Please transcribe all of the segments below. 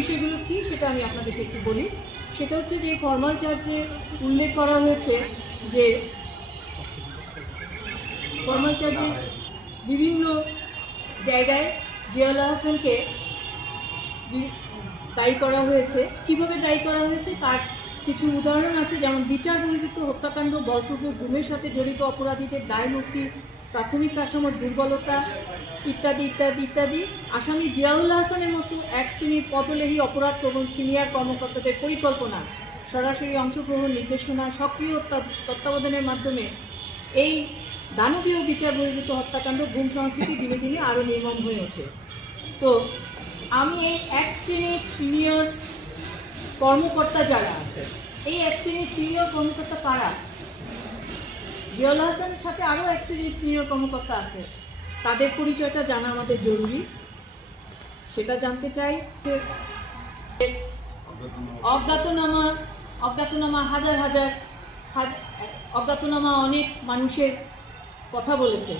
বিষয়গুলো কি সেটা আমি আপনাদেরকে একটু বলি। সেটা হচ্ছে যে ফর্মাল চার্জে উল্লেখ করা হয়েছে যে ফর্মাল চার্জে বিভিন্ন জায়গায় জিয়াউল হাসানকে দায়ী করা হয়েছে। কিভাবে দায়ী করা হয়েছে তার কিছু উদাহরণ আছে, যেমন বিচার বহির্ভূত হত্যাকাণ্ড, বলপূর্বক গুমের সাথে জড়িত অপরাধীদের দায় মুক্তি, প্রাথমিক কাঠামোর দুর্বলতা ইত্যাদি ইত্যাদি ইত্যাদি। আসামি জিয়াউল হাসানের মতো এক শ্রেণীর পদলেহী অপরাধপ্রবণ সিনিয়র কর্মকর্তাদের পরিকল্পনা, সরাসরি অংশগ্রহণ, নির্দেশনা, সক্রিয় তত্ত্বাবধানের মাধ্যমে এই দানবীয় বিচার বহির্ভূত হত্যাকাণ্ড, গুম সংস্কৃতি দিনে দিনে আরও নির্মম হয়ে ওঠে। তো আমি এই এক শ্রেণীর সিনিয়র কর্মকর্তা যারা আছে, এই এক শ্রেণীর সিনিয়র কর্মকর্তা কারা? জিয়াউল হাসানের সাথে আরও এক শ্রেণীর সিনিয়র কর্মকর্তা আছে, তাদের পরিচয়টা জানা আমাদের জরুরি। সেটা জানতে চাই। অজ্ঞাতনামা হাজার হাজার অজ্ঞাতনামা অনেক মানুষের কথা বলেছে।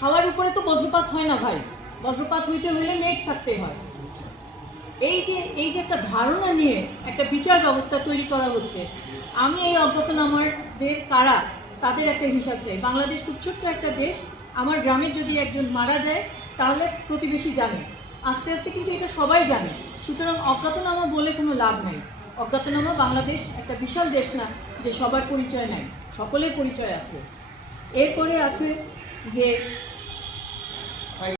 হাওয়ার উপরে তো বজ্রপাত হয় না ভাই, বজ্রপাত হইতে হলে মেঘ থাকতে হয়। এই যে একটা ধারণা নিয়ে একটা বিচার ব্যবস্থা তৈরি করা হচ্ছে, আমি এই অজ্ঞাতনামাদের কারা তাদের একটা হিসাব চাই। বাংলাদেশ খুব ছোট্ট একটা দেশ, আমার গ্রামের যদি একজন মারা যায় তাহলে প্রতিবেশী জানে, আস্তে আস্তে কিন্তু এটা সবাই জানে। সুতরাং অজ্ঞাতনামা বলে কোনো লাভ নাই। অজ্ঞাতনামা, বাংলাদেশ একটা বিশাল দেশ না যে সবার পরিচয় নাই, সকলের পরিচয় আছে। এরপরে আছে যে